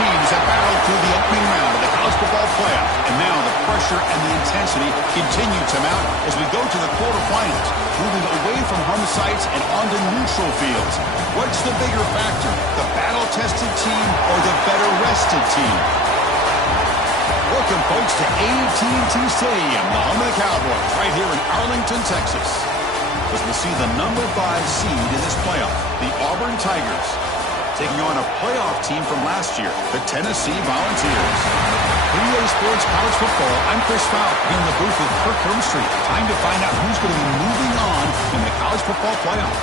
teams have battled through the opening round of the college football playoff, and now the pressure and the intensity continue to mount as we go to the quarterfinals, moving away from home sites and onto neutral fields. What's the bigger factor, the battle-tested team or the better-rested team? Welcome, folks, to AT&T Stadium, the home of the Cowboys, right here in Arlington, Texas, as we see the number 5 seed in this playoff, the Auburn Tigers, taking on a playoff team from last year, the Tennessee Volunteers. EA Sports College Football, I'm Chris Fout, in the booth with Kirk Hermstreet. Time to find out who's going to be moving on in the college football playoff.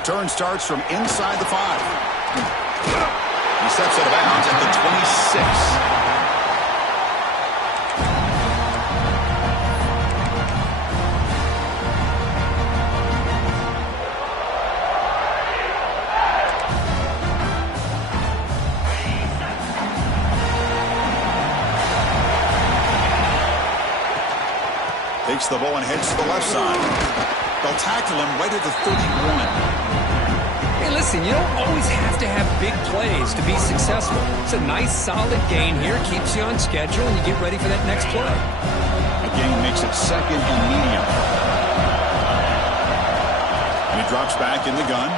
Return starts from inside the 5. He steps out of bounds at the 26. Takes the ball and heads to the left side. They'll tackle him right at the 31. Hey, listen, you don't always have to have big plays to be successful. It's a nice, solid gain here. Keeps you on schedule, and you get ready for that next play. A gain makes it second and medium. And he drops back in the gun.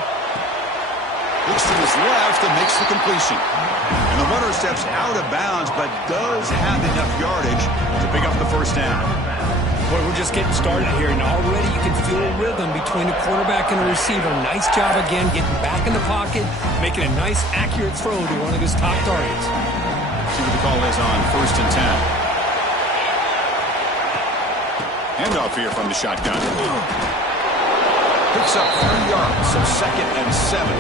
Looks to his left and makes the completion. And the runner steps out of bounds, but does have enough yardage to pick up the first down. Boy, we're just getting started here, and already you can feel a rhythm between a quarterback and a receiver. Nice job again getting back in the pocket, making a nice, accurate throw to one of his top targets. See what the call is on 1st and 10. Handoff here from the shotgun. Picks up 3 yards, so 2nd and 7.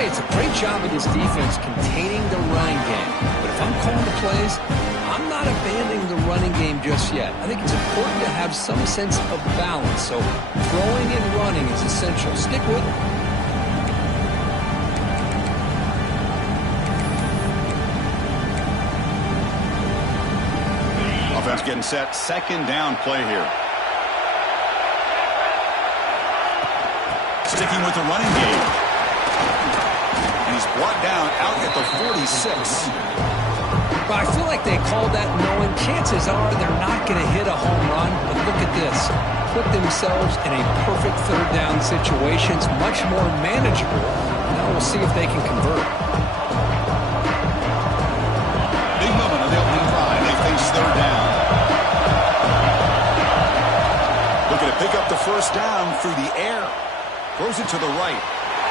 Hey, it's a great job of this defense containing the running game. But if I'm calling the plays, I'm not abandoning the running game just yet. I think it's important to have some sense of balance. So throwing and running is essential. Stick with it. Offense getting set. 2nd down play here. Sticking with the running game. And he's brought down out at the 46. But I feel like they called that knowing chances are they're not going to hit a home run. But look at this. Put themselves in a perfect 3rd down situation. It's much more manageable. Now we'll see if they can convert. Big moment on the opening drive. They face 3rd down. Looking to pick up the first down through the air. Throws it to the right.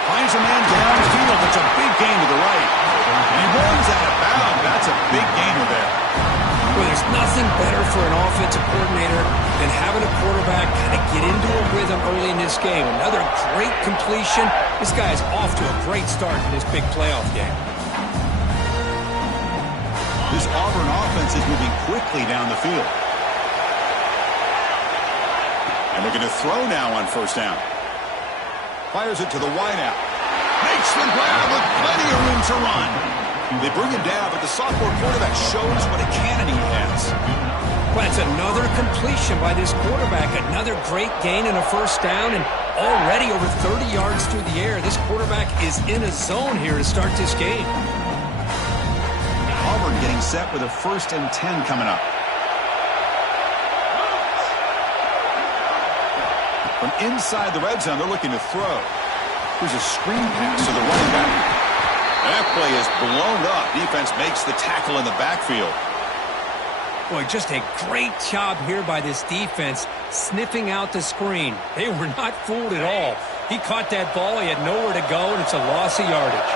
Finds a man downfield. It's a big gain to the right. And he runs out of bounds. That's a big gainer there. Well, there's nothing better for an offensive coordinator than having a quarterback kind of get into a rhythm early in this game. Another great completion. This guy is off to a great start in this big playoff game. This Auburn offense is moving quickly down the field. And looking to throw now on 1st down. Fires it to the wideout. Makes the grab with plenty of room to run. They bring him down, but the sophomore quarterback shows what a cannon he has. Well, that's another completion by this quarterback. Another great gain and a 1st down, and already over 30 yards through the air. This quarterback is in a zone here to start this game. Auburn getting set with a 1st and 10 coming up. From inside the red zone, they're looking to throw. Here's a screen pass to the running back. That play is blown up. Defense makes the tackle in the backfield. Boy, just a great job here by this defense, sniffing out the screen. They were not fooled at all. He caught that ball. He had nowhere to go, and it's a loss of yardage.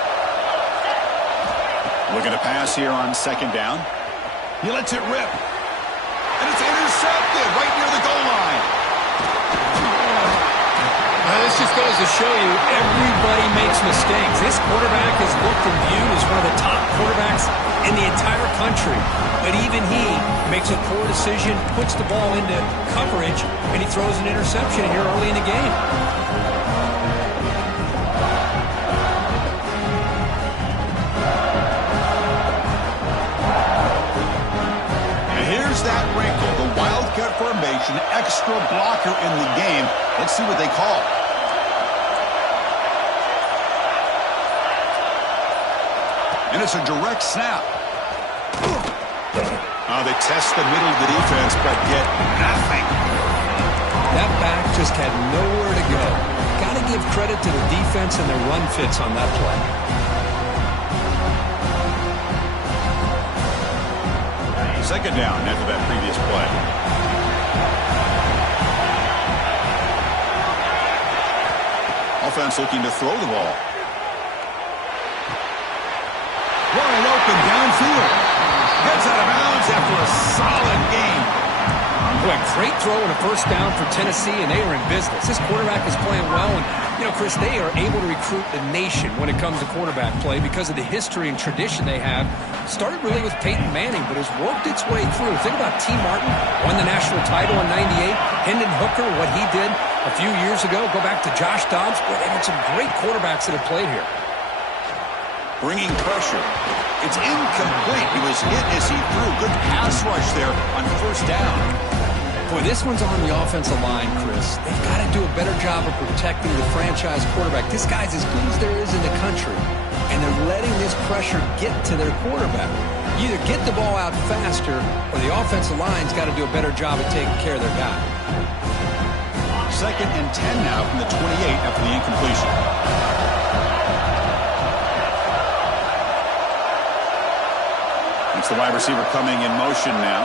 Looking to pass here on 2nd down. He lets it rip. And it's intercepted right near the goal line. Well, this just goes to show you everybody makes mistakes. This quarterback is looked and viewed as one of the top quarterbacks in the entire country. But even he makes a poor decision, puts the ball into coverage, and he throws an interception here early in the game. Here's that wrinkle, the wildcat formation, extra blocker in the game. Let's see what they call. And it's a direct snap. They test the middle of the defense, but get nothing. That back just had nowhere to go. Got to give credit to the defense and their run fits on that play. Second down after that previous play. Offense looking to throw the ball. Wide open downfield. Gets out of bounds after a solid game. Boy, great throw and a first down for Tennessee, and they are in business. This quarterback is playing well, and, you know, Chris, they are able to recruit the nation when it comes to quarterback play because of the history and tradition they have. Started really with Peyton Manning, but has worked its way through. Think about T. Martin, won the national title in '98. Hendon Hooker, what he did a few years ago. Go back to Josh Dobbs. Boy, they've had some great quarterbacks that have played here. Bringing pressure. It's incomplete. He was hit as he threw. Good pass rush there on first down. Boy, this one's on the offensive line, Chris. They've got to do a better job of protecting the franchise quarterback. This guy's as good as there is in the country, and they're letting this pressure get to their quarterback. You either get the ball out faster, or the offensive line's got to do a better job of taking care of their guy. 2nd and 10 now from the 28 after the incompletion. It's the wide receiver coming in motion now.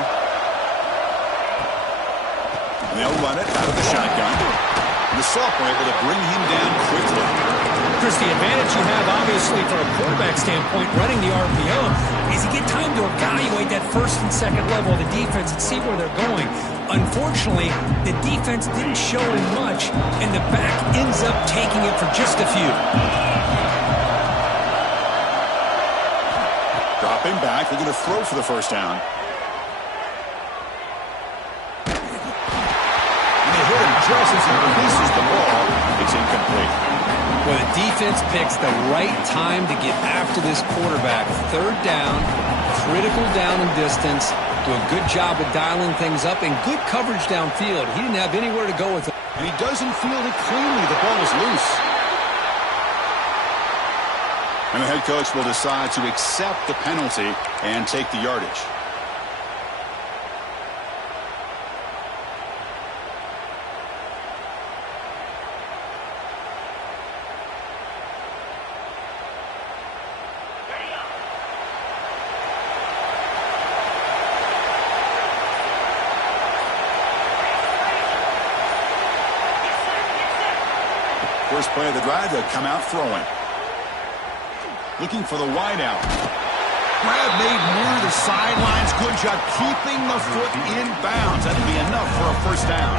And they'll run it out of the shotgun. And the sophomore able to bring him down quickly. Chris, the advantage you have, obviously, from a quarterback standpoint, running the RPO, is you get time to evaluate that first and second level of the defense and see where they're going. Unfortunately, the defense didn't show him much, and the back ends up taking it for just a few. Dropping back, looking to throw for the first down. And they hit him just as he releases the ball. It's incomplete. Well, the defense picks the right time to get after this quarterback. Third down, critical down and distance. Do a good job of dialing things up and good coverage downfield. He didn't have anywhere to go with it. And he doesn't field it cleanly. The ball is loose. And the head coach will decide to accept the penalty and take the yardage. First play of the drive, they'll come out throwing. Looking for the wideout. Grab made near the sidelines. Good job keeping the foot in bounds. That'll be enough for a first down.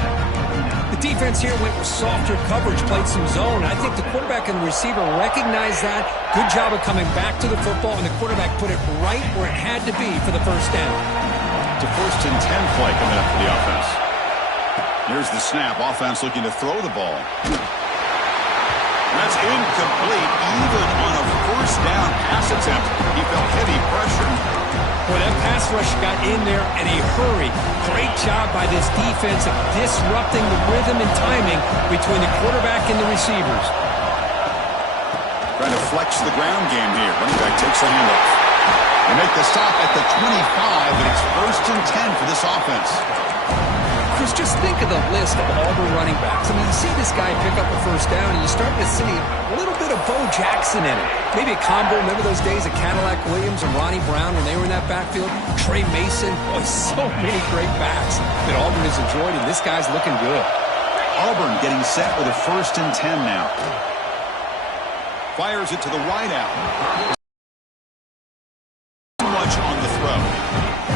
The defense here went with softer coverage, played some zone. I think the quarterback and the receiver recognized that. Good job of coming back to the football, and the quarterback put it right where it had to be for the first down. It's a 1st and 10 play coming up for the offense. Here's the snap. Offense looking to throw the ball. That's incomplete. Even on a first down pass attempt, he felt heavy pressure. Well, that pass rush got in there in a hurry. Great job by this defense of disrupting the rhythm and timing between the quarterback and the receivers. Trying to flex the ground game here. Running back takes the handoff. They make the stop at the 25, and it's 1st and 10 for this offense. Chris, just think of the list of Auburn running backs. I mean, you see this guy pick up a first down, and you start to see a little bit of Bo Jackson in it. Maybe a combo. Remember those days of Cadillac Williams and Ronnie Brown when they were in that backfield? Trey Mason. Boy, so many great backs that Auburn has enjoyed, and this guy's looking good. Auburn getting set with a 1st and 10 now. Fires it to the wideout. Too much on the throw.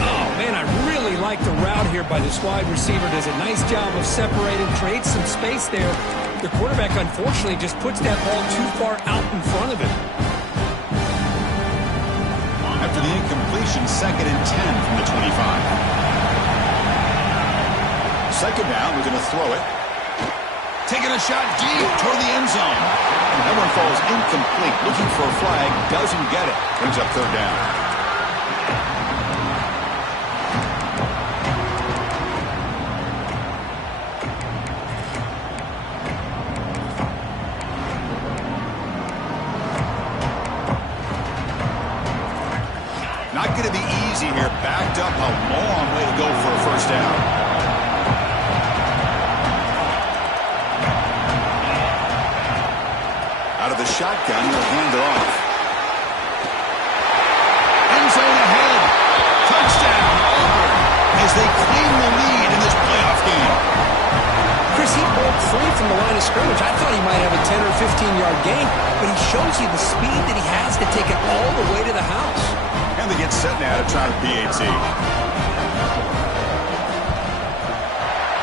Oh, man, I really like the route here by this wide receiver. Does a nice job of separating, creates some space there. The quarterback, unfortunately, just puts that ball too far out in front of him. After the incompletion, 2nd and 10 from the 25. Second down, we're going to throw it. Taking a shot deep toward the end zone. That one falls incomplete. Looking for a flag, doesn't get it. Brings up 3rd down. Not going to be easy here. Backed up a long way to go for a 1st down. Out of the shotgun, he'll hand it off. End zone ahead. Touchdown, Auburn, as they claim the lead in this playoff game. Chris, he broke free from the line of scrimmage. I thought he might have a 10 or 15-yard gain, but he shows you the speed that he has to take it all the way to the house. And they get set now to try to PAT.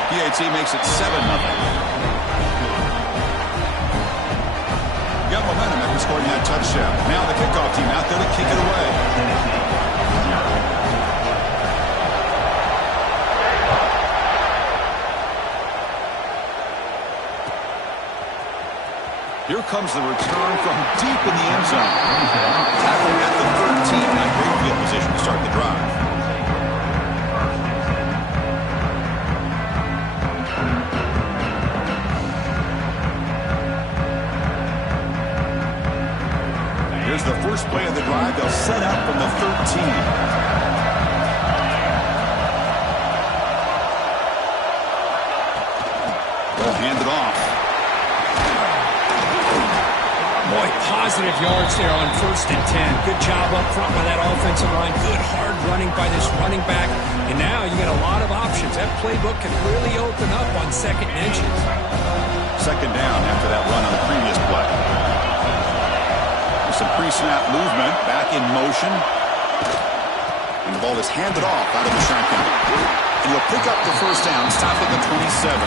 PAT makes it 7-0. Got momentum after scoring that touchdown. Now the kickoff team out there to kick it away. Here comes the return from deep in the end zone. Tackling at the 13. Not great field position to start the drive. Here's the first play of the drive. They'll set up from the 13. They'll hand it off. Boy, positive yards there on 1st and 10. Good job up front by that offensive line. Good hard running by this running back. And now you got a lot of options. That playbook can really open up on 2nd and inches. 2nd down after that run on the previous play. Some pre-snap movement, back in motion. And the ball is handed off out of the shotgun. And he'll pick up the 1st down, stop at the 27.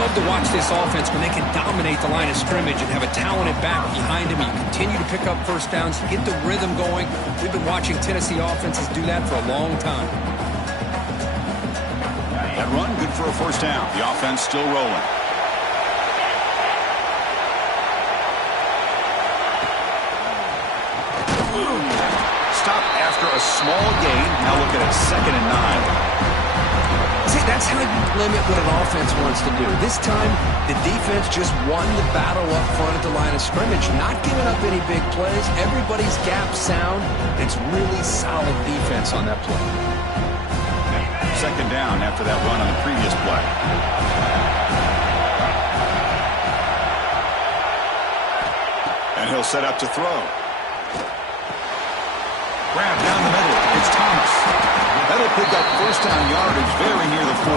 Love to watch this offense when they can dominate the line of scrimmage and have a talented back behind him. You continue to pick up 1st downs, get the rhythm going. We've been watching Tennessee offenses do that for a long time. That run, good for a 1st down. The offense still rolling. Stop after a small gain. Now look at it, 2nd and 9. See, that's how you limit what an offense wants to do. This time, the defense just won the battle up front at the line of scrimmage, not giving up any big plays. Everybody's gap sound. It's really solid defense on that play. 2nd down after that run on the previous play. And he'll set up to throw. Grab down the middle. It's Thomas. That'll pick up 1st down yardage very near the 40.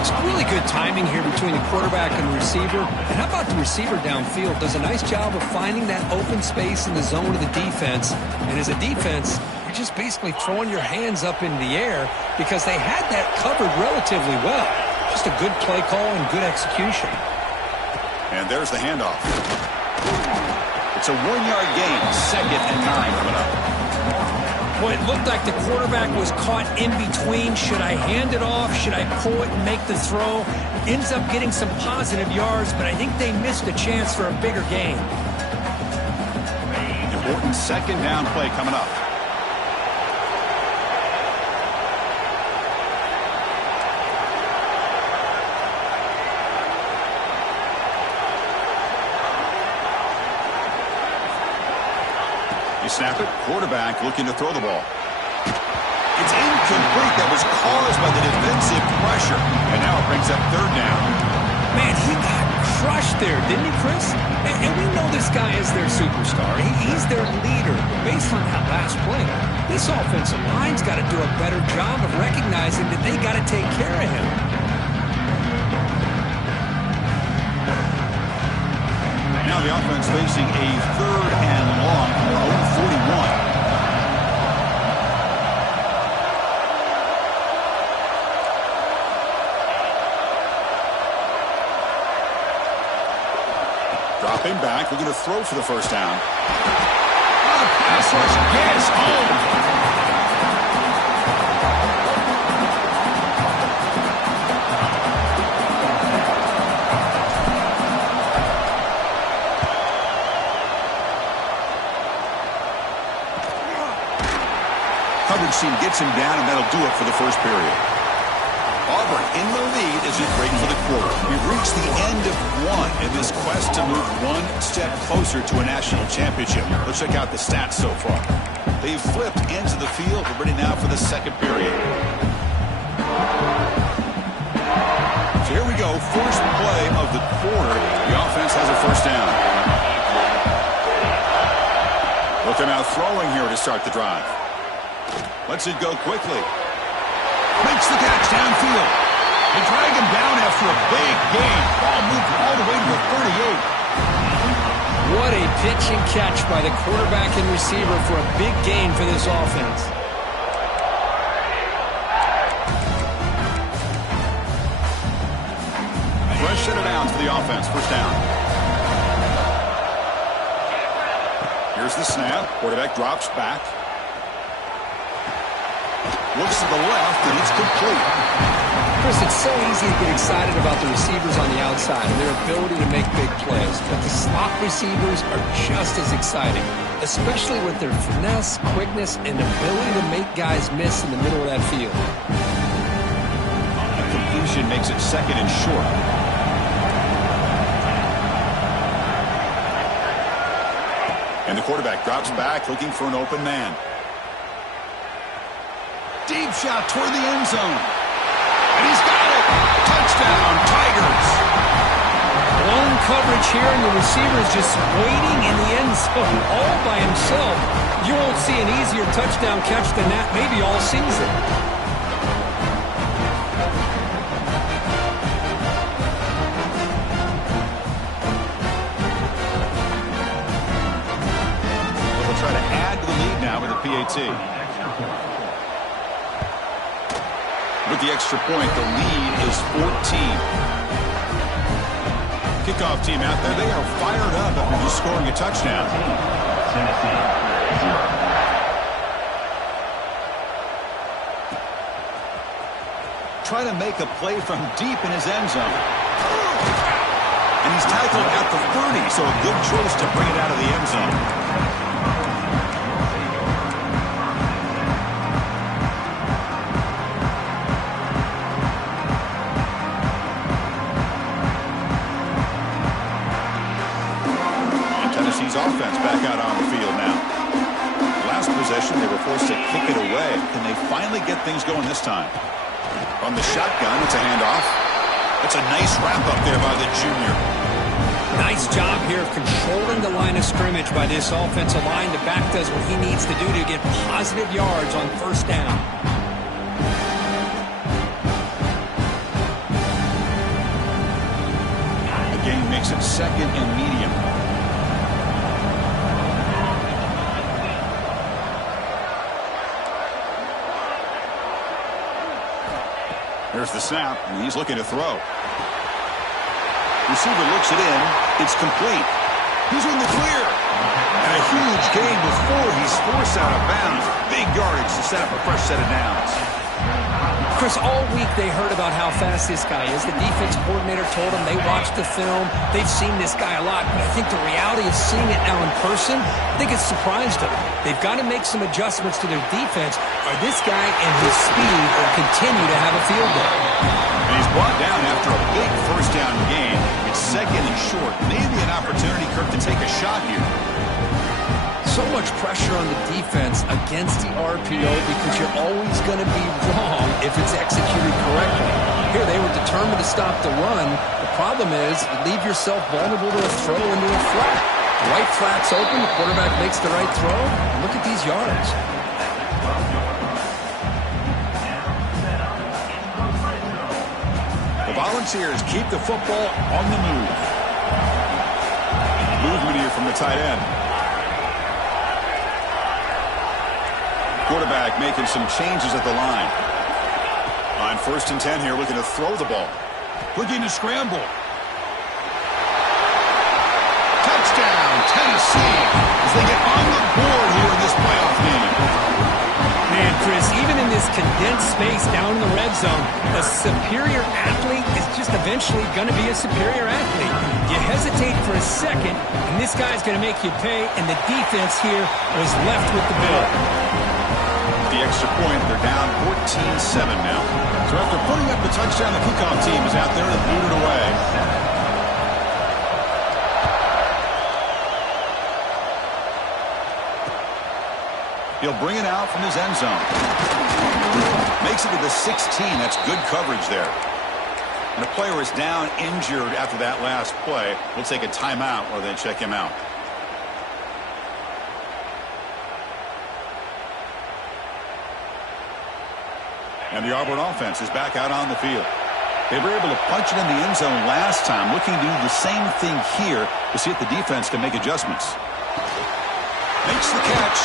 It's really good timing here between the quarterback and the receiver. And how about the receiver downfield? Does a nice job of finding that open space in the zone of the defense. And as a defense, you're just basically throwing your hands up in the air because they had that covered relatively well. Just a good play call and good execution. And there's the handoff. It's a 1-yard gain, 2nd and 9 coming up. Well, it looked like the quarterback was caught in between. Should I hand it off? Should I pull it and make the throw? Ends up getting some positive yards, but I think they missed a chance for a bigger gain. Important 2nd down play coming up. You snap it, quarterback looking to throw the ball. It's incomplete. That was caused by the defensive pressure. And now it brings up 3rd down. Man, he got crushed there, didn't he, Chris? And we know this guy is their superstar. He's their leader. Based on that last play, this offensive line's got to do a better job of recognizing that they got to take care of him. Now the offense facing a 3rd and long from their own 41. quarterback looking to throw for the first down. Oh, pass rush gets home. Coverage team gets him down, and that'll do it for the first period. Auburn in the lead as it breaks for the quarter. We've reached the end of one in this quest to move one step closer to a national championship. Let's check out the stats so far. They've flipped ends of the field. We're ready now for the second period. So here we go. First play of the quarter. The offense has a first down. Looking out throwing here to start the drive. Lets it go quickly. Makes the catch downfield. They drag him down after a big gain. Ball moved all the way to the 38. What a pitch and catch by the quarterback and receiver for a big gain for this offense. Fresh set of downs for the offense. First down. Here's the snap. Quarterback drops back. Looks to the left, and it's complete. Chris, it's so easy to get excited about the receivers on the outside and their ability to make big plays. But the slot receivers are just as exciting, especially with their finesse, quickness, and ability to make guys miss in the middle of that field. A completion makes it second and short. And the quarterback drops back, looking for an open man. Deep shot toward the end zone. And he's got it. Touchdown, Tigers. Blown coverage here, and the receiver is just waiting in the end zone all by himself. You won't see an easier touchdown catch than that maybe all season. They'll try to add to the lead now with a PAT. With the extra point, the lead is 14. Kickoff team out there, they are fired up after just scoring a touchdown. Try to make a play from deep in his end zone. And he's tackled at the 30, so a good choice to bring it out of the end zone. Offense back out on the field now. Last possession, they were forced to kick it away. Can they finally get things going this time? On the shotgun, it's a handoff. That's a nice wrap-up there by the junior. Nice job here of controlling the line of scrimmage by this offensive line. The back does what he needs to do to get positive yards on first down. The game makes it second and medium. Here's the snap, and he's looking to throw. Receiver looks it in. It's complete. He's in the clear. And a huge gain before he's forced out of bounds. Big yardage to set up a fresh set of downs. Chris, all week they heard about how fast this guy is. The defense coordinator told them they watched the film. They've seen this guy a lot. But I think the reality of seeing it now in person, I think it's surprised them. They've got to make some adjustments to their defense, or this guy and his speed will continue to have a field day. And he's brought down after a big first down gain. It's second and short. Maybe an opportunity, Kirk, to take a shot here. So much pressure on the defense against the RPO because you're always going to be wrong if it's executed correctly. Here, they were determined to stop the run. The problem is you leave yourself vulnerable to a throw into a flat. The right flat's open. The quarterback makes the right throw. And look at these yards. The Volunteers keep the football on the move. Movement here from the tight end. Quarterback making some changes at the line. On 1st and 10 here, looking to throw the ball. Looking to scramble. Touchdown! seed as they get on the board here in this playoff game. Man, Chris, even in this condensed space down in the red zone, a superior athlete is just eventually going to be a superior athlete. You hesitate for a second, and this guy's going to make you pay, and the defense here was left with the bill. The extra point, they're down 14-7 now. So after putting up the touchdown, the kickoff team is out there to boot it away. He'll bring it out from his end zone. Makes it to the 16. That's good coverage there. And the player is down injured after that last play. We'll take a timeout or then check him out. And the Auburn offense is back out on the field. They were able to punch it in the end zone last time, looking to do the same thing here to see if the defense can make adjustments. Makes the catch.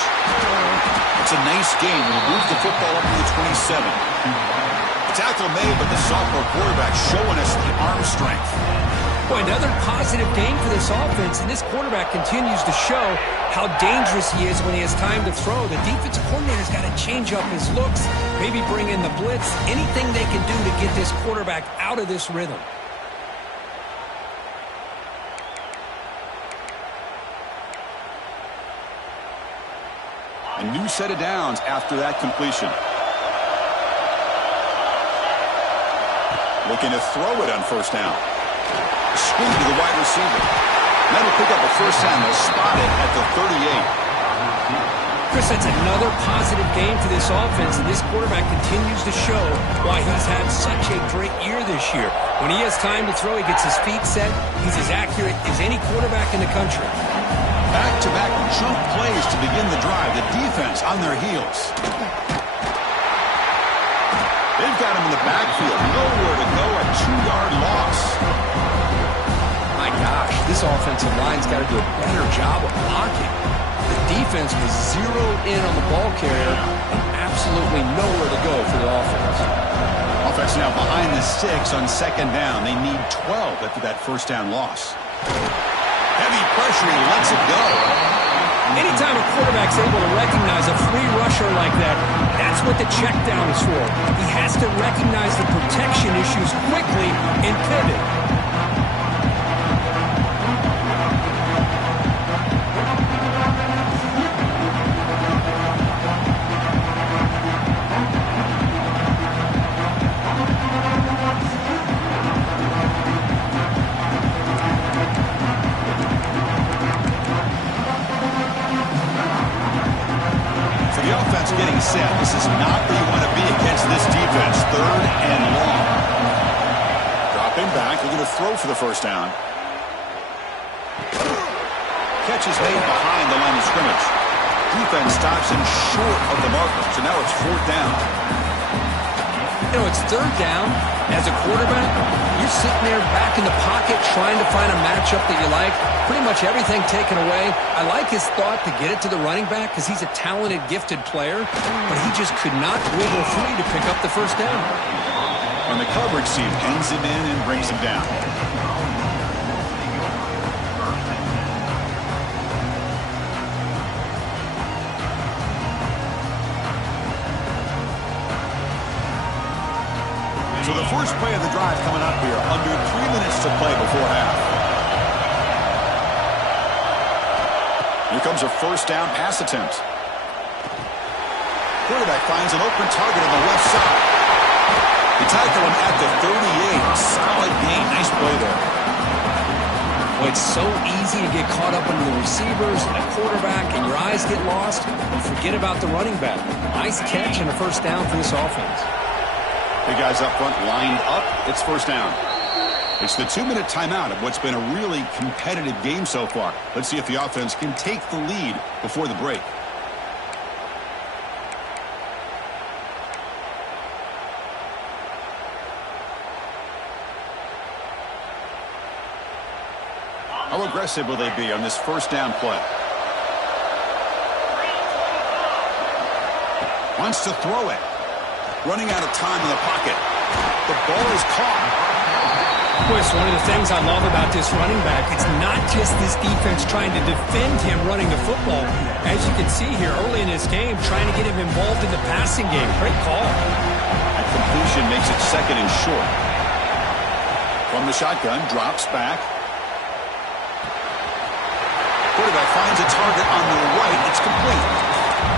It's a nice game. We'll move the football up to the 27. The tackle made, but the sophomore quarterback showing us the arm strength. Boy, another positive game for this offense, and this quarterback continues to show how dangerous he is when he has time to throw. The defensive coordinator's got to change up his looks, maybe bring in the blitz, anything they can do to get this quarterback out of this rhythm. A new set of downs after that completion. Looking to throw it on first down. Screen to the wide receiver. That'll pick up a first down. They'll spot it at the 38. Chris, that's another positive game for this offense, and this quarterback continues to show why he's had such a great year this year. When he has time to throw, he gets his feet set. He's as accurate as any quarterback in the country. Back-to-back jump plays to begin the drive. The defense on their heels. They've got him in the backfield. Nowhere to go. A 2-yard loss. My gosh, this offensive line's got to do a better job of blocking. The defense was zeroed in on the ball carrier and absolutely nowhere to go for the offense. Offense now behind the 6 on second down. They need 12 after that first down loss. Heavy pressure, he lets it go. Anytime a quarterback's able to recognize a free rusher like that, that's what the check down is for. He has to recognize the protection issues quickly and pivot. Getting set. This is not where you want to be against this defense. 3rd and long. Dropping back. They're going to throw for the first down. Catch is made behind the line of scrimmage. Defense stops him short of the marker. So now it's 4th down. You know, it's 3rd down. As a quarterback, you're sitting there back in the pocket trying to find a matchup that you like. Pretty much everything taken away. I like his thought to get it to the running back because he's a talented, gifted player, but he just could not wiggle free to pick up the first down. And the coverage team pins him in and brings him down. So the first play of the drive coming up here, under 3 minutes to play before half. Here comes a first down pass attempt. Quarterback finds an open target on the left side. They tackle him at the 38. Solid gain. Nice play there. Well, it's so easy to get caught up in the receivers and the quarterback, and your eyes get lost, and forget about the running back. Nice catch and a first down for this offense. The guys up front lined up. It's first down. It's the 2-minute timeout of what's been a really competitive game so far. Let's see if the offense can take the lead before the break. How aggressive will they be on this first down play? Wants to throw it. Running out of time in the pocket. The ball is caught. Well, it's one of the things I love about this running back. It's not just this defense trying to defend him running the football. As you can see here early in this game, trying to get him involved in the passing game. Great call. That completion makes it second and short. From the shotgun, drops back. Quarterback finds a target on the right. It's complete.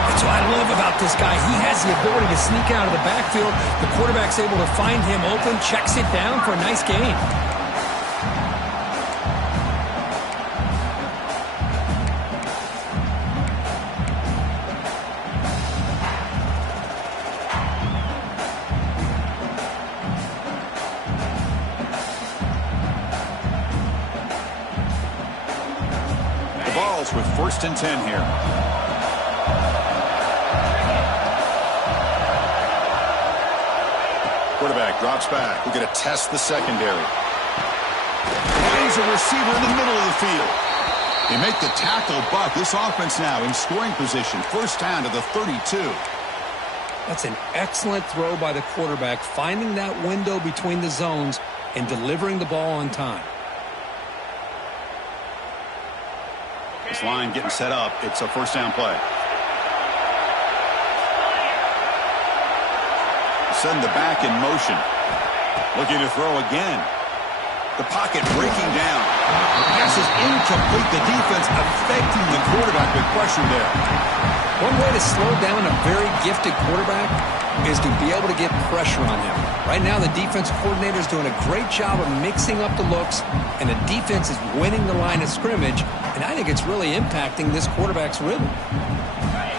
That's what I love about this guy. He has the ability to sneak out of the backfield. The quarterback's able to find him open, checks it down for a nice gain. The Balls with 1st and 10 here. Quarterback drops back. We're going to test the secondary. Finds a receiver in the middle of the field. They make the tackle, but this offense now in scoring position. 1st down to the 32. That's an excellent throw by the quarterback, finding that window between the zones and delivering the ball on time. This line getting set up. It's a 1st down play. Send the back in motion. Looking to throw again. The pocket breaking down. The pass is incomplete. The defense affecting the quarterback with pressure there. One way to slow down a very gifted quarterback is to be able to get pressure on him. Right now, the defense coordinator is doing a great job of mixing up the looks, and the defense is winning the line of scrimmage, and I think it's really impacting this quarterback's rhythm.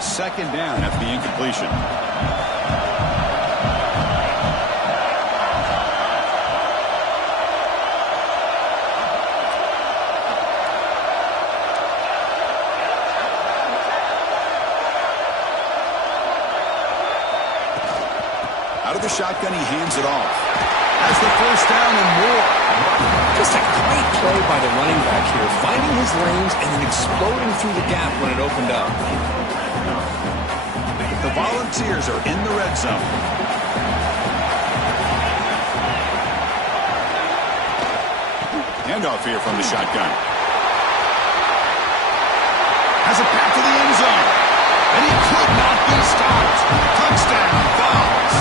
2nd down after the incompletion. Out of the shotgun, he hands it off. Has the 1st down and more. Just a great play by the running back here, finding his lanes and then exploding through the gap when it opened up. The Volunteers are in the red zone. Handoff here from the shotgun. Has a pass to the end zone. And he could not be stopped. Touchdown, Vols.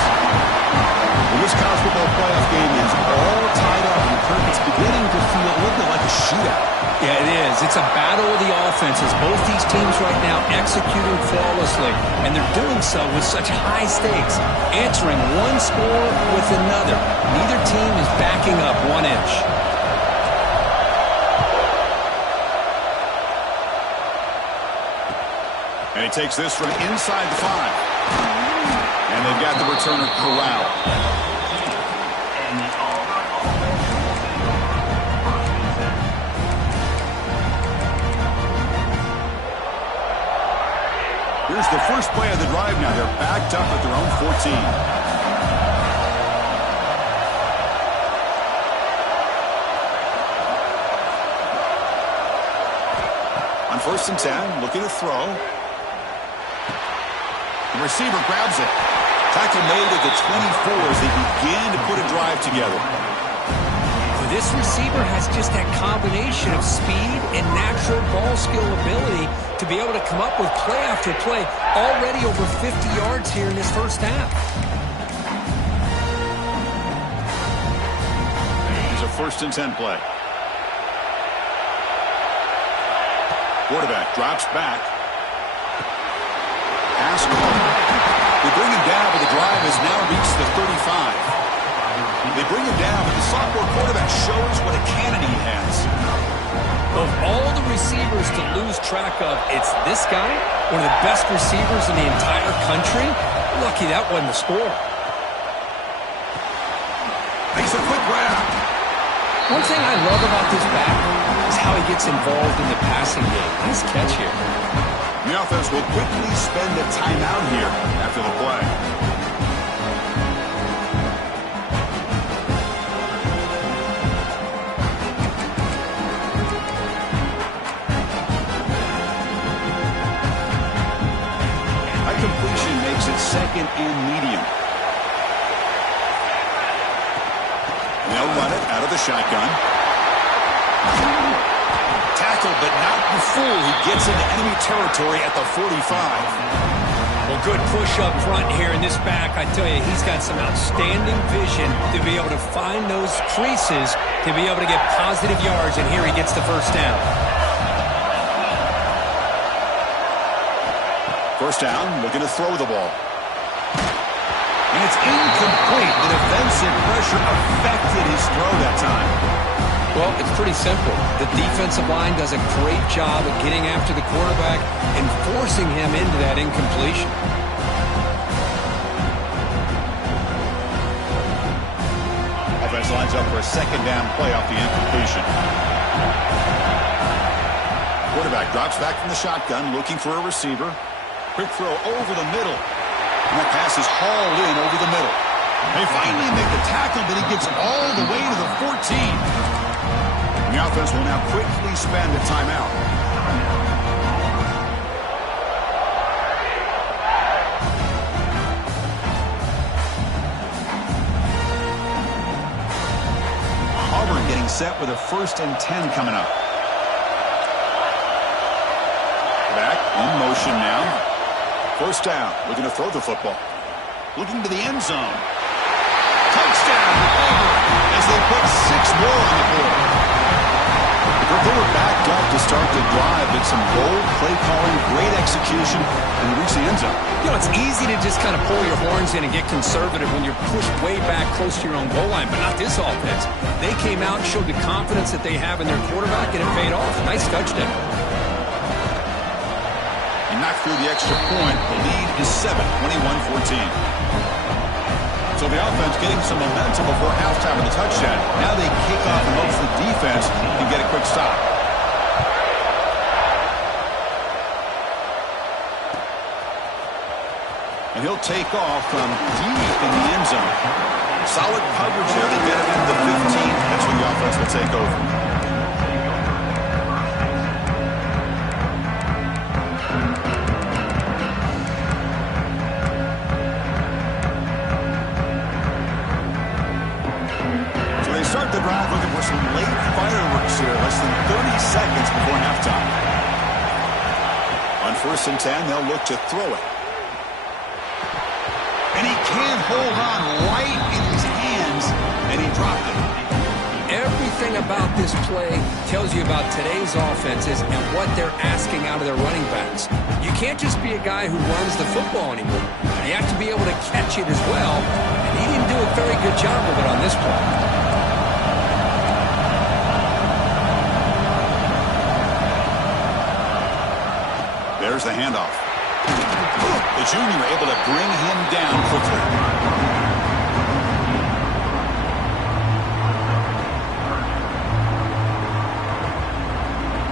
The Wisconsin football playoff game is all tied up, and Kirk, it's beginning to feel a little bit like a shootout. Yeah, it is. It's a battle of the offenses. Both these teams right now executing flawlessly, and they're doing so with such high stakes, answering one score with another. Neither team is backing up 1 inch. And he takes this from inside the 5. And they've got the returner corralled. Here's the first play of the drive now. They're backed up at their own 14. On 1st and 10, looking to throw. The receiver grabs it. Tackle made at the 24 as they begin to put a drive together. This receiver has just that combination of speed and natural ball skill ability to be able to come up with play after play, already over 50 yards here in this 1st half. Here's a 1st and 10 play. Quarterback drops back. Pass caught. They bring him down, but the drive has now reached the 35. They bring him down, but the sophomore quarterback shows what a cannon he has. Of all the receivers to lose track of, it's this guy, one of the best receivers in the entire country. Lucky that wasn't the score. Makes a quick grab. One thing I love about this back is how he gets involved in the passing game. Nice catch here. The offense will quickly spend a timeout here after the play. That completion makes it 2nd and medium. They'll run it out of the shotgun. Tackled, but not before he gets into enemy territory at the 45. Well, good push up front here in this back. I tell you, he's got some outstanding vision to be able to find those creases, to be able to get positive yards, and here he gets the first down. First down, looking to throw the ball. And it's incomplete. The defensive pressure affected his throw that time. Well, it's pretty simple. The defensive line does a great job of getting after the quarterback and forcing him into that incompletion. Offense lines up for a second down play off the incompletion. Quarterback drops back from the shotgun, looking for a receiver. Quick throw over the middle. And that pass is hauled in over the middle. They finally make the tackle, but he gets all the way to the 14. And the offense will now quickly spend a timeout. Auburn getting set with a 1st and 10 coming up. Back in motion now. First down. Looking to throw the football. Looking to the end zone. Touchdown, Auburn, as they put 6 more on the board. They were backed up to start the drive, but some bold play calling, great execution, and they reach the end zone. You know, it's easy to just kind of pull your horns in and get conservative when you're pushed way back close to your own goal line, but not this offense. They came out and showed the confidence that they have in their quarterback, and it paid off. Nice touchdown. He knocked through the extra point. The lead is 7, 21-14. So the offense getting some momentum before halftime with a touchdown. Now they kick off and hope the defense can get a quick stop. And he'll take off from deep in the end zone. Solid coverage there to get him into the 15. That's when the offense will take over. Start the drive looking for some late fireworks here. Less than 30 seconds before halftime. On 1st and 10, they'll look to throw it. And he can't hold on right in his hands, and he dropped it. Everything about this play tells you about today's offenses and what they're asking out of their running backs. You can't just be a guy who runs the football anymore. You have to be able to catch it as well, and he didn't do a very good job of it on this play. There's the handoff. The junior able to bring him down quickly.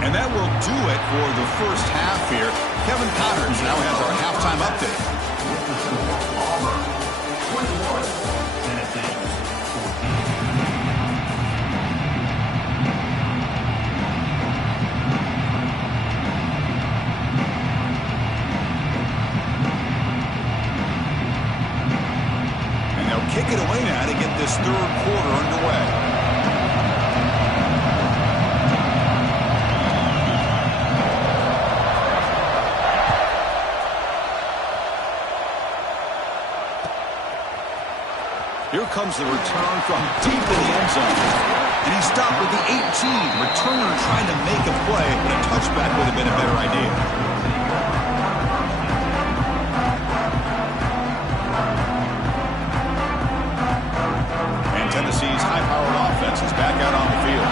And that will do it for the first half here. Kevin Connors now has our halftime update. Auburn, 21, Tennessee, 14. Kick it away now to get this 3rd quarter underway. Here comes the return from deep in the end zone. And he stopped with the 18. Returner trying to make a play, but a touchback would have been a better idea. Tennessee's high-powered offense is back out on the field.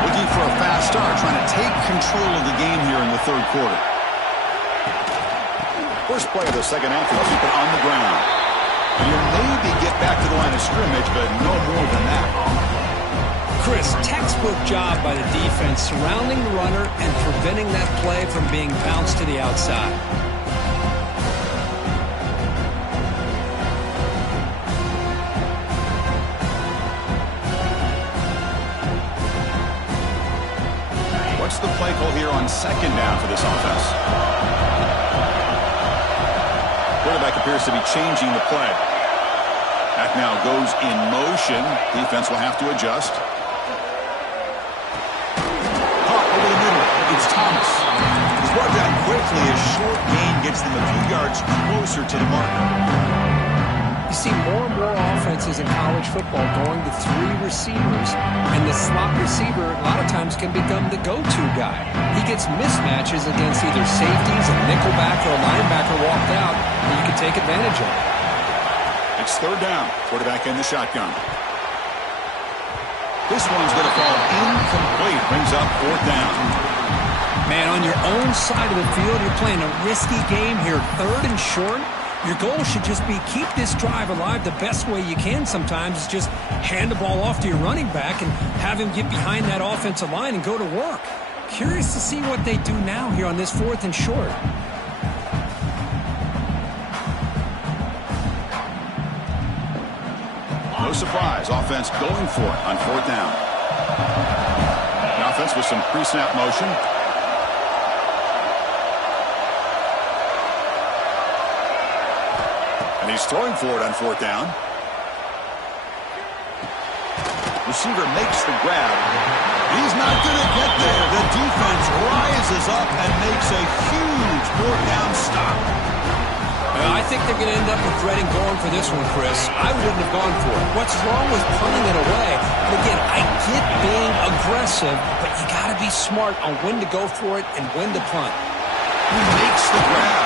Looking for a fast start, trying to take control of the game here in the 3rd quarter. First play of the second half will keep it on the ground. You'll maybe get back to the line of scrimmage, but no more than that. Chris, textbook job by the defense surrounding the runner and preventing that play from being bounced to the outside. What's the play call here on 2nd down for this offense? Quarterback appears to be changing the play. Back now goes in motion. Defense will have to adjust. Caught over the middle. It's Thomas. He's brought down quickly. A short gain gets them a few yards closer to the marker. You see more and more offenses in college football going to 3 receivers, and the slot receiver a lot of times can become the go-to guy. He gets mismatches against either safeties, a nickelback, or a linebacker walked out, and you can take advantage of it. It's third down. Quarterback in the shotgun. This one's going to fall incomplete. Brings up fourth down. Man, on your own side of the field, you're playing a risky game here. Third and short. Your goal should just be keep this drive alive the best way you can sometimes is just hand the ball off to your running back and have him get behind that offensive line and go to work. Curious to see what they do now here on this fourth and short. No surprise. Offense going for it on fourth down. The offense with some pre-snap motion. And he's throwing for it on fourth down. Receiver makes the grab. He's not going to get there. The defense rises up and makes a huge fourth down stop. I think they're going to end up regretting going for this one, Chris. I wouldn't have gone for it. What's wrong with punting it away? And again, I get being aggressive, but you got to be smart on when to go for it and when to punt. He makes the grab.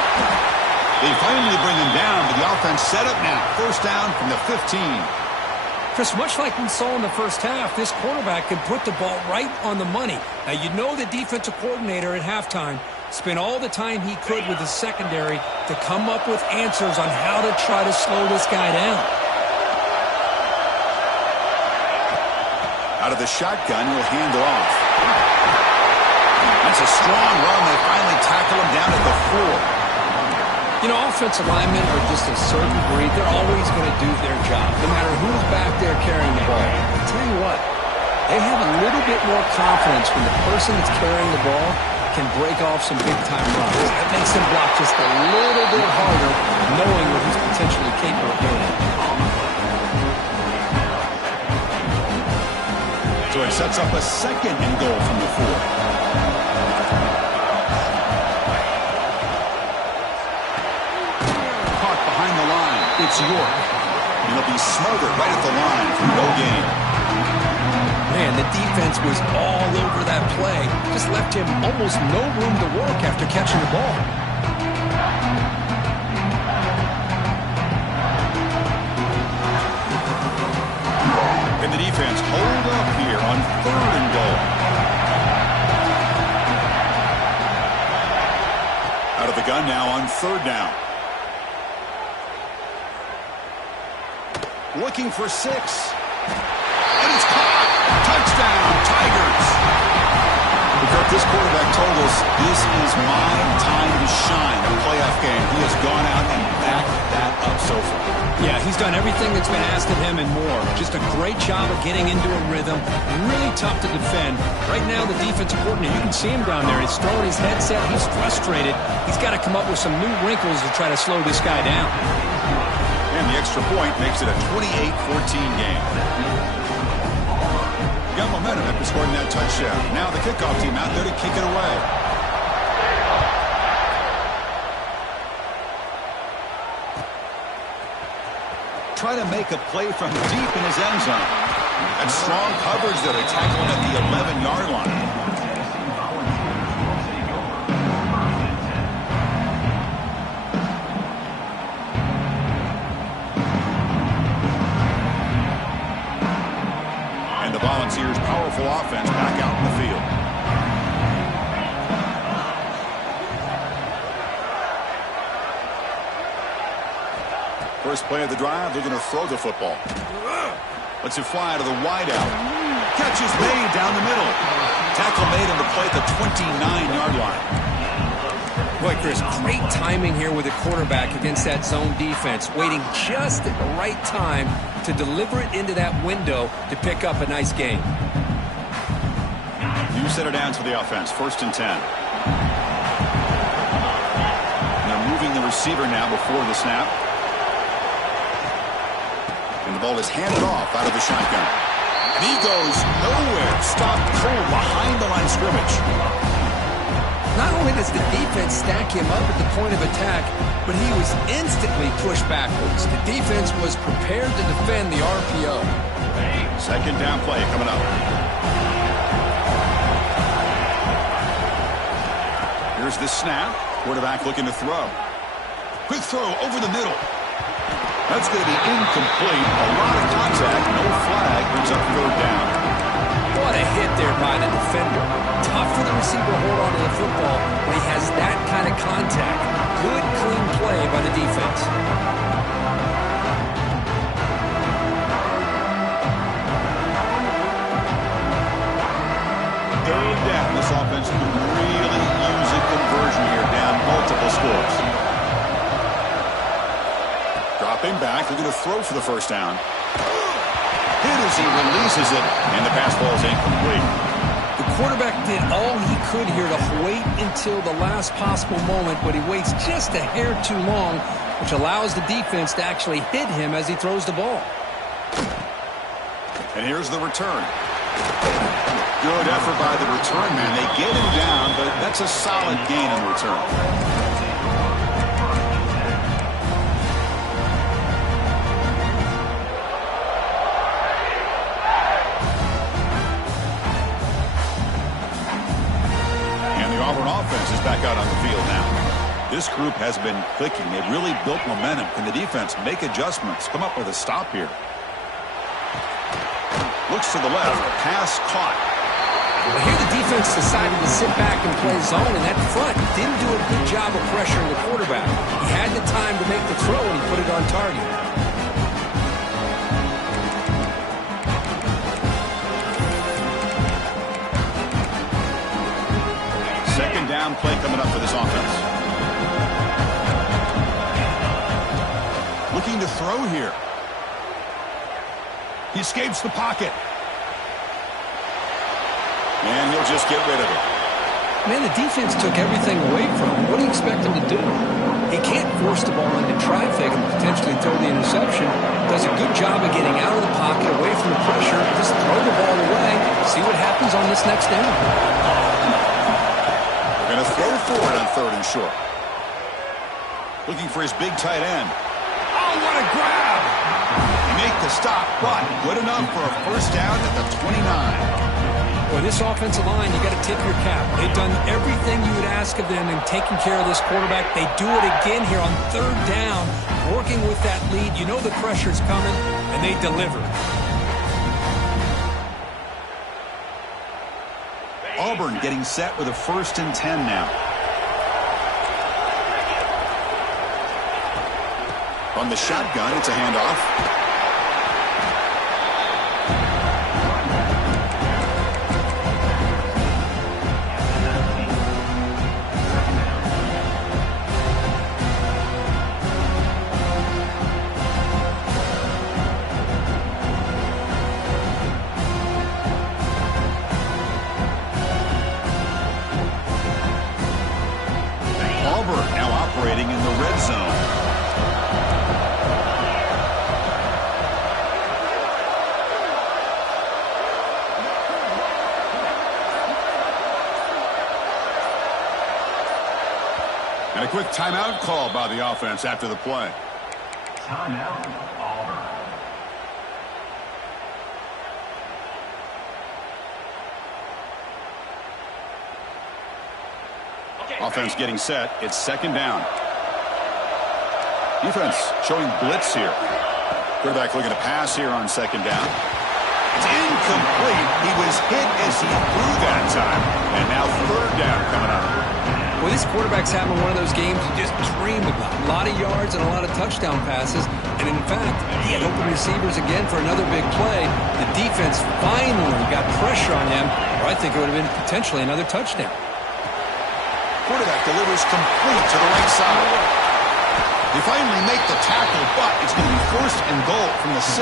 They finally bring him down, but the offense set up now. First down from the 15. Chris, much like we saw in the first half, this quarterback can put the ball right on the money. Now, you know the defensive coordinator at halftime spent all the time he could with the secondary to come up with answers on how to try to slow this guy down. Out of the shotgun, he'll hand it off. That's a strong run. They finally tackle him down at the 4. You know, offensive linemen are just a certain breed. They're always going to do their job, no matter who's back there carrying the ball. I'll tell you what, they have a little bit more confidence when the person that's carrying the ball can break off some big-time runs. That makes them block just a little bit harder, knowing what he's potentially capable of doing. So it sets up a second and goal from the 4. It's York. And he'll be smothered right at the line for no gain. Man, the defense was all over that play. Just left him almost no room to work after catching the ball. And the defense hold up here on third and goal. Out of the gun now on third down. Looking for 6. And it's caught. Touchdown, Tigers. Because this quarterback told us this is my time to shine. A playoff game. He has gone out and backed that up so far. Yeah, he's done everything that's been asked of him and more. Just a great job of getting into a rhythm. Really tough to defend. Right now, the defensive coordinator, you can see him down there. He's throwing his headset. He's frustrated. He's got to come up with some new wrinkles to try to slow this guy down. And the extra point makes it a 28-14 game. Got momentum after scoring that touchdown. Now the kickoff team out there to kick it away. Try to make a play from deep in his end zone. And strong coverage there. They tackle him at the 11-yard line. Volunteers' powerful offense back out in the field. First play of the drive, they're going to throw the football. Lets it fly to the wideout. Catch is made down the middle. Tackle made on the play at the 29-yard line. Boy, Chris, great timing here with the quarterback against that zone defense, waiting just at the right time to deliver it into that window to pick up a nice gain. New set of downs for the offense, 1st and 10. And they're moving the receiver now before the snap. And the ball is handed off out of the shotgun. And he goes nowhere. Stopped cold behind the line of scrimmage. Not only does the defense stack him up at the point of attack, but he was instantly pushed backwards. The defense was prepared to defend the RPO. Second down play coming up. Here's the snap. Quarterback looking to throw. Quick throw over the middle. That's going to be incomplete. A lot of contact. No flag. Brings up third down. What a hit there by the defender. Tough for the receiver to hold on to the football when he has that kind of contact. Good, clean play by the defense. Third down. This offense can really use a conversion here, down multiple scores. Dropping back, looking to throw for the first down. Hit as he releases it, and the pass ball is incomplete. The quarterback did all he could here to wait until the last possible moment, but he waits just a hair too long, which allows the defense to actually hit him as he throws the ball. And here's the return. Good effort by the return man. They get him down, but that's a solid gain in return. Auburn offense is back out on the field now. This group has been clicking. They've really built momentum. Can the defense make adjustments? Come up with a stop here. Looks to the left. Pass caught. Well, here the defense decided to sit back and play zone, and that front didn't do a good job of pressuring the quarterback. He had the time to make the throw, and he put it on target. Second down play coming up for this offense. Looking to throw here. He escapes the pocket. And he'll just get rid of it. Man, the defense took everything away from him. What do you expect him to do? He can't force the ball into traffic and potentially throw the interception. Does a good job of getting out of the pocket, away from the pressure. Just throw the ball away. See what happens on this next down. Going to throw for it on third and short. Looking for his big tight end. Oh, what a grab! He made the stop, but good enough for a first down at the 29. Boy, this offensive line, you got to tip your cap. They've done everything you would ask of them in taking care of this quarterback. They do it again here on third down, working with that lead. You know the pressure's coming, and they deliver. Auburn getting set with a 1st and 10 now. From the shotgun, it's a handoff. Auburn now operating in the red zone. And a quick timeout call by the offense after the play. Timeout, Auburn. Offense getting set. It's second down. Defense showing blitz here. Quarterback looking to pass here on second down. It's incomplete. He was hit as he threw that time. And now third down coming up. Well, this quarterback's having one of those games you just dream about. A lot of yards and a lot of touchdown passes. And in fact, he had open receivers again for another big play. The defense finally got pressure on him, or I think it would have been potentially another touchdown. Quarterback delivers complete to the right side. They finally make the tackle, but it's going to be first and goal from the 6.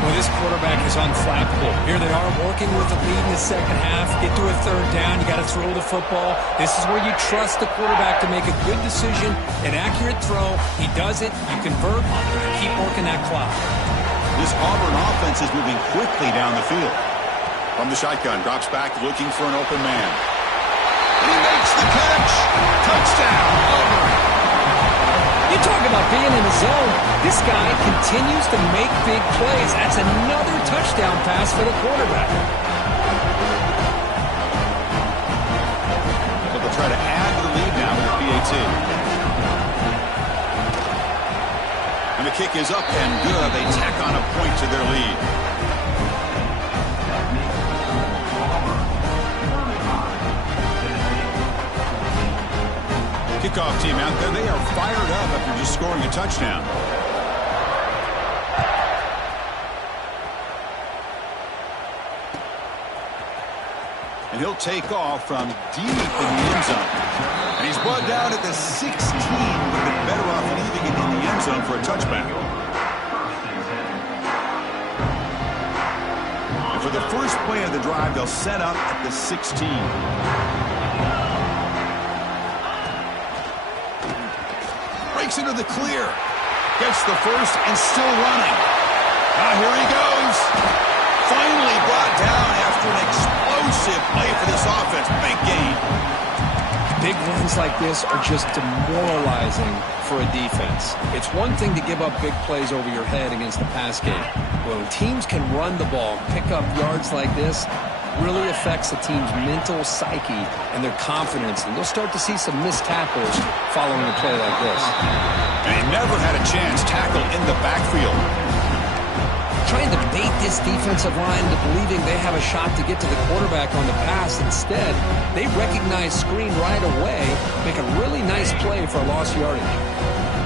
Well, this quarterback is unflappable. Here they are working with a lead in the second half. Get to a third down. You got to throw the football. This is where you trust the quarterback to make a good decision, an accurate throw. He does it. You convert. Keep working that clock. This Auburn offense is moving quickly down the field. From the shotgun, drops back looking for an open man. And he makes the catch. Touchdown, Auburn. You talk about being in the zone. This guy continues to make big plays. That's another touchdown pass for the quarterback. So they'll try to add to the lead now with a PAT. And the kick is up and good. They tack on a point to their lead. Kickoff team out there. They are fired up after just scoring a touchdown. And he'll take off from deep in the end zone. And he's brought down at the 16. Would have been better off leaving it in the end zone for a touchback. And for the first play of the drive, they'll set up at the 16. Breaks into the clear. Gets the first and still running. Now here he goes. Finally brought down after an explosive play for this offense. Big gain. Big runs like this are just demoralizing for a defense. It's one thing to give up big plays over your head against the pass game. When teams can run the ball, pick up yards like this, really affects the team's mental psyche and their confidence. And they'll start to see some missed tackles following a play like this. And he never had a chance tackle in the backfield. Trying to bait this defensive line into believing they have a shot to get to the quarterback on the pass. Instead, they recognize screen right away, make a really nice play for a lost yardage.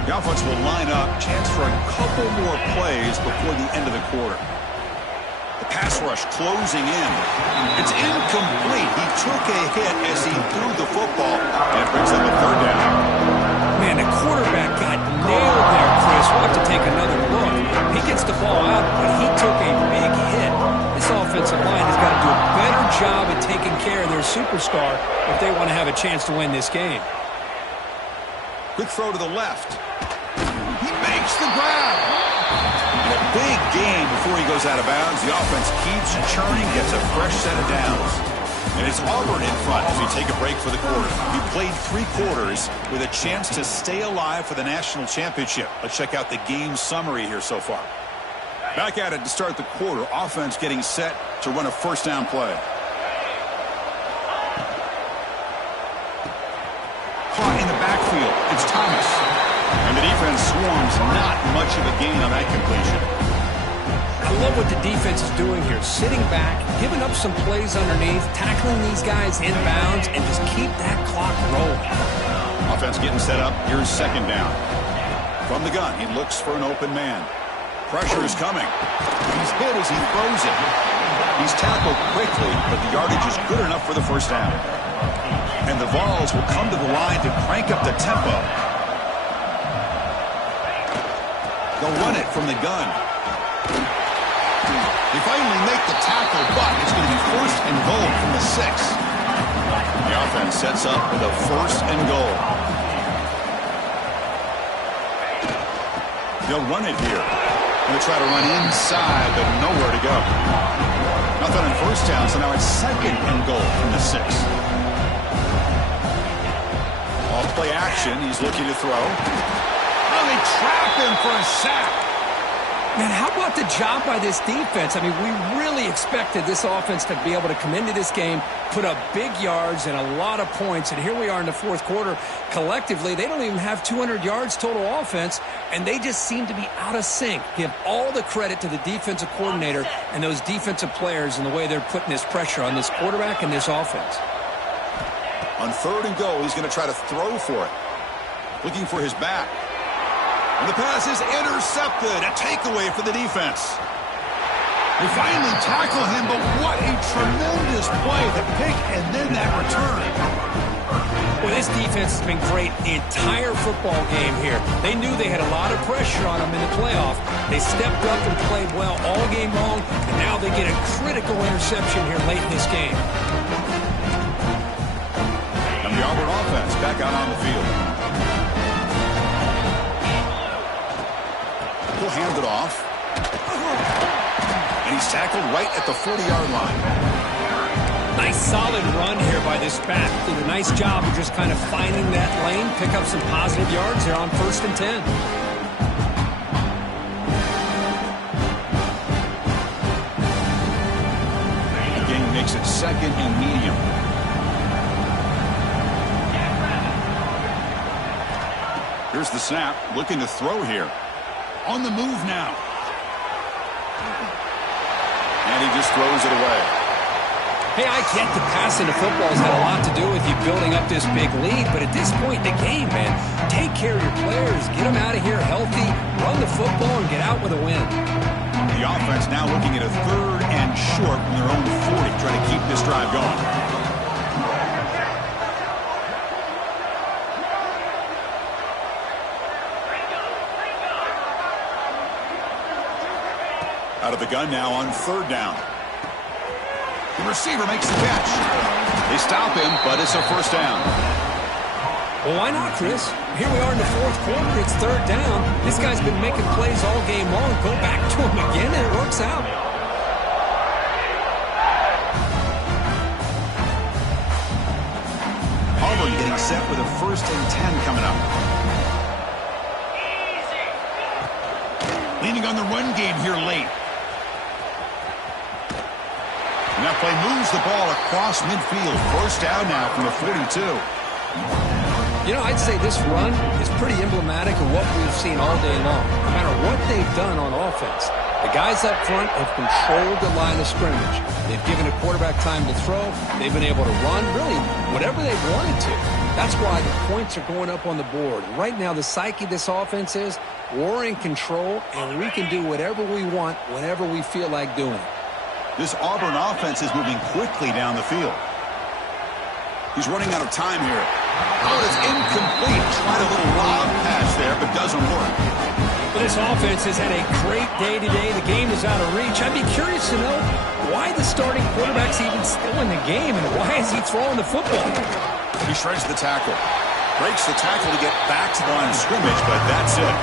The offense will line up, chance for a couple more plays before the end of the quarter. The pass rush closing in. It's incomplete. He took a hit as he threw the football, and it brings up a third down. Man, the quarterback got nailed there, Chris. We'll have to take another look. He gets the ball out, but he took a big hit. This offensive line has got to do a better job at taking care of their superstar if they want to have a chance to win this game. Quick throw to the left. He makes the grab. And a big gain before he goes out of bounds. The offense keeps churning, gets a fresh set of downs. And it's Auburn in front as we take a break for the quarter. He played 3 quarters with a chance to stay alive for the national championship. Let's check out the game summary here so far. Back at it to start the quarter. Offense getting set to run a first down play. Caught in the backfield. It's Thomas. And the defense swarms. Not much of a gain on that completion. I love what the defense is doing here. Sitting back, giving up some plays underneath, tackling these guys inbounds, and just keep that clock rolling. Offense getting set up. Here's second down. From the gun, he looks for an open man. Pressure is coming. He's hit as he throws it. He's tackled quickly, but the yardage is good enough for the first down. And the Vols will come to the line to crank up the tempo. They'll run it from the gun. They finally make the tackle, but it's going to be first and goal from the 6. The offense sets up with a first and goal. They'll run it here. Going to try to run inside, but nowhere to go. Nothing on first down, so now it's second and goal from the 6. Off play action, he's looking to throw. Oh, they trap him for a sack. Man, how about the job by this defense? I mean, we really expected this offense to be able to come into this game, put up big yards and a lot of points, and here we are in the fourth quarter. Collectively, they don't even have 200 yards total offense, and they just seem to be out of sync. Give all the credit to the defensive coordinator and those defensive players and the way they're putting this pressure on this quarterback and this offense. On third and goal, he's going to try to throw for it. Looking for his back. And the pass is intercepted. A takeaway for the defense. They finally tackle him, but what a tremendous play. The pick and then that return. Well, this defense has been great the entire football game here. They knew they had a lot of pressure on them in the playoff. They stepped up and played well all game long, and now they get a critical interception here late in this game. And the Auburn offense back out on the field. He'll hand it off. And he's tackled right at the 40-yard line. Nice solid run here by this back. Did a nice job of just kind of finding that lane, pick up some positive yards there on 1st and 10. The game makes it 2nd and medium. Here's the snap, looking to throw here. On the move now. And he just throws it away. Hey, I get the passing of football has had a lot to do with you building up this big lead, but at this point in the game, man, take care of your players, get them out of here healthy, run the football, and get out with a win. The offense now looking at a 3rd and short from their own 40, trying to keep this drive going. Out of the gun now on 3rd down. The receiver makes the catch. They stop him, but it's a 1st down. Well, why not, Chris? Here we are in the 4th quarter. It's 3rd down. This guy's been making plays all game long. Go back to him again, and it works out. Auburn getting set with a 1st and 10 coming up. Leaning on the run game here late. And that play moves the ball across midfield. 1st down now from the 42. You know, I'd say this run is pretty emblematic of what we've seen all day long. No matter what they've done on offense, the guys up front have controlled the line of scrimmage. They've given a quarterback time to throw. They've been able to run, really, whatever they've wanted to. That's why the points are going up on the board. Right now, the psyche of this offense is we're in control, and we can do whatever we want whenever we feel like doing it. This Auburn offense is moving quickly down the field. He's running out of time here. Oh, it's incomplete. Tried a little lob pass there, but doesn't work. Well, this offense has had a great day today. The game is out of reach. I'd be curious to know why the starting quarterback's even still in the game, and why is he throwing the football? He shreds the tackle. Breaks the tackle to get back to the line of scrimmage, but that's it.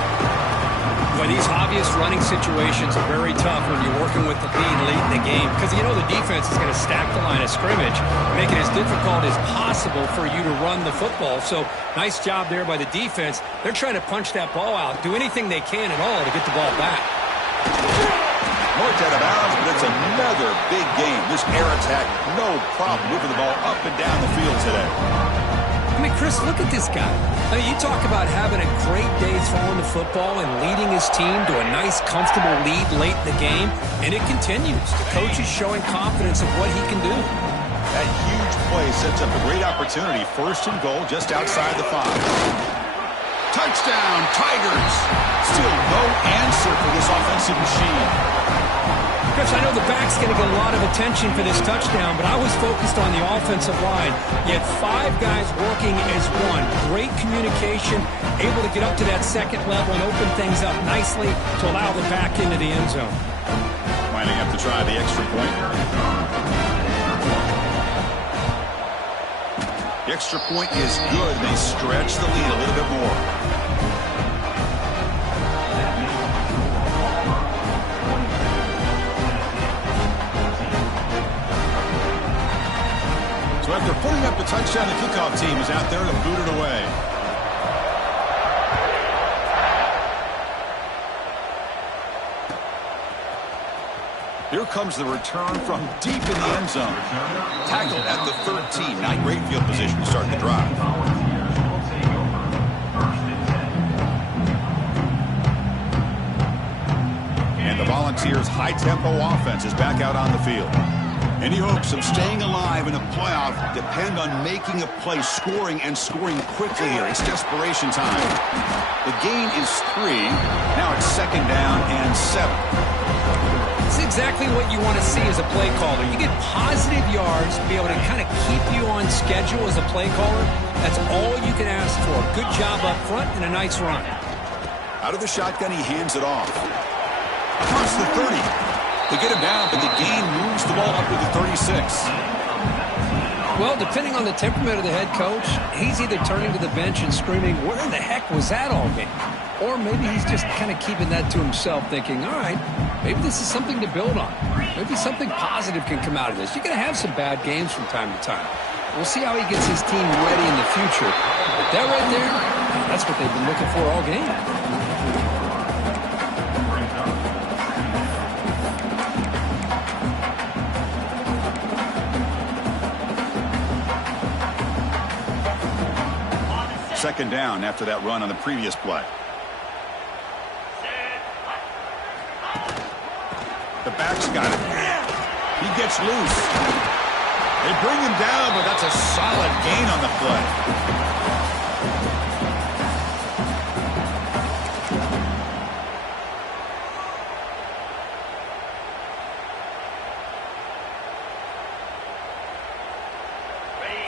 But these obvious running situations are very tough when you're working with the lead late in the game, because you know the defense is going to stack the line of scrimmage, make it as difficult as possible for you to run the football. So nice job there by the defense. They're trying to punch that ball out, do anything they can at all to get the ball back. Marked out of bounds, but it's another big game. This air attack, no problem moving the ball up and down the field today. I mean, Chris, look at this guy. I mean, you talk about having a great day throwing the football and leading his team to a nice, comfortable lead late in the game, and it continues. The coach is showing confidence of what he can do. That huge play sets up a great opportunity. 1st and goal just outside the 5. Touchdown, Tigers! Still no answer for this offensive machine. Chris, I know the back's going to get a lot of attention for this touchdown, but I was focused on the offensive line. You had 5 guys working as one. Great communication, able to get up to that 2nd level and open things up nicely to allow the back into the end zone. Lining up to try the extra point. The extra point is good. They stretch the lead a little bit more. So after putting up the touchdown, the kickoff team is out there to boot it away. Here comes the return from deep in the end zone. Tackled at the 13. Not great field position to start the drive. And the Volunteers' high-tempo offense is back out on the field. Any hopes of staying alive in a playoff depend on making a play, scoring, and scoring quickly here. It's desperation time. The gain is 3. Now it's 2nd down and 7. That's exactly what you want to see as a play caller. You get positive yards to be able to kind of keep you on schedule as a play caller. That's all you can ask for. Good job up front and a nice run. Out of the shotgun, he hands it off. Across the 30. They get him down, but the gain moves the ball up to the 36. Well, depending on the temperament of the head coach, he's either turning to the bench and screaming, where the heck was that all game? Or maybe he's just kind of keeping that to himself, thinking, all right, maybe this is something to build on. Maybe something positive can come out of this. You're going to have some bad games from time to time. We'll see how he gets his team ready in the future. But that right there, that's what they've been looking for all game. Second down after that run on the previous play. The back's got it. He gets loose. They bring him down, but that's a solid gain on the play.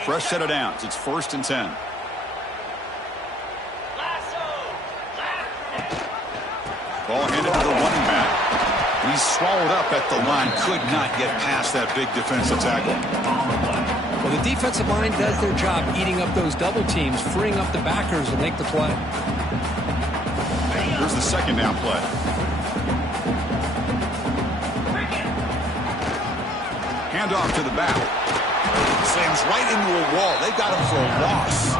Fresh set of downs. It's 1st and 10. Ball handed to the running back. He's swallowed up at the line. Could not get past that big defensive tackle. Well, the defensive line does their job eating up those double teams, freeing up the backers to make the play. Here's the second down play. Hand off to the back. Slams right into a wall. They got him for a loss.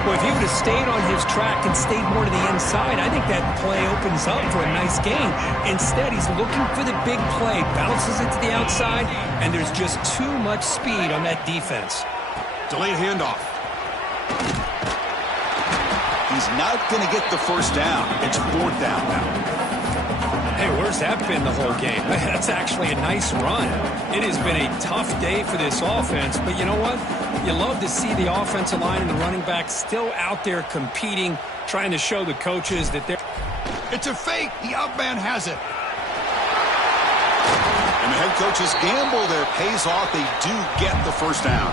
Well, if he would have stayed on his track and stayed more to the inside, I think that play opens up for a nice gain. Instead, he's looking for the big play, bounces it to the outside, and there's just too much speed on that defense. Delayed handoff. He's not going to get the first down. It's 4th down now. Hey, where's that been the whole game? That's actually a nice run. It has been a tough day for this offense, but you know what? You love to see the offensive line and the running back still out there competing, trying to show the coaches that they're... It's a fake. The outman has it. And the head coach's gamble there pays off. They do get the first down.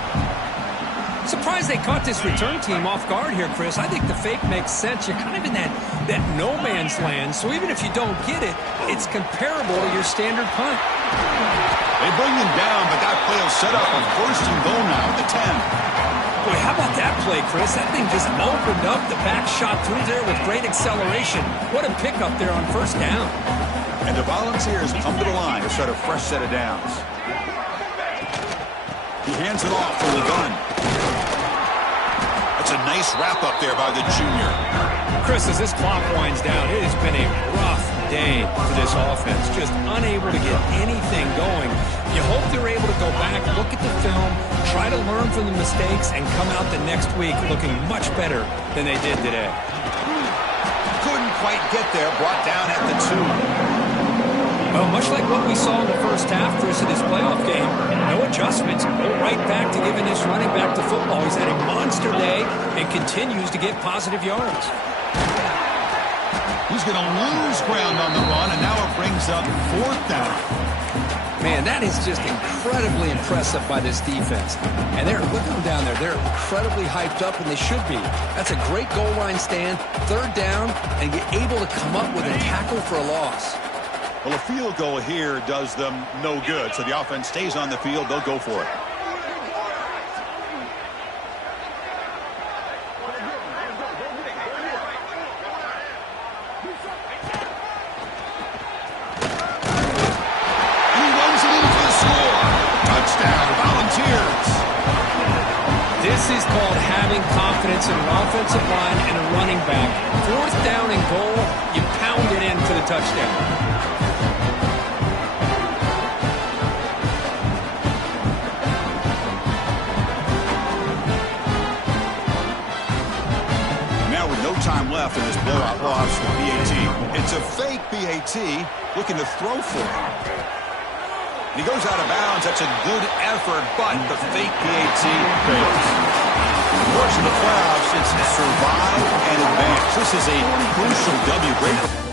Surprised they caught this return team off guard here, Chris. I think the fake makes sense. You're kind of in that no man's land, so even if you don't get it, it's comparable to your standard punt. They bring him down, but that play will set up a 1st and goal now at the 10. Boy, how about that play, Chris? That thing just opened up. The back shot through there with great acceleration. What a pickup there on 1st down. And the Volunteers come to the line to start a fresh set of downs. He hands it off for the gun. That's a nice wrap up there by the junior. Chris, as this clock winds down, it has been a rough day for this offense. Just unable to get anything going. You hope they're able to go back, look at the film, try to learn from the mistakes, and come out the next week looking much better than they did today. Couldn't quite get there, brought down at the 2. Well, much like what we saw in the first half, Chris, of this playoff game, no adjustments. Go right back to giving this running back to football. He's had a monster day and continues to get positive yards. He's going to lose ground on the run, and now it brings up 4th down. Man, that is just incredibly impressive by this defense. And they're looking down there. They're incredibly hyped up, and they should be. That's a great goal line stand, 3rd down, and get able to come up with a tackle for a loss. Well, a field goal here does them no good. So the offense stays on the field. They'll go for it. And he runs it in for the score. Touchdown, Volunteers. This is called having confidence in an offensive line and a running back. 4th down and goal, you pound it in for the touchdown. Time left in this blowout loss for BAT. It's a fake BAT looking to throw for it. And he goes out of bounds. That's a good effort, but the fake BAT fails. Of course, in the playoffs, it's survive and advance. This is a crucial W. Great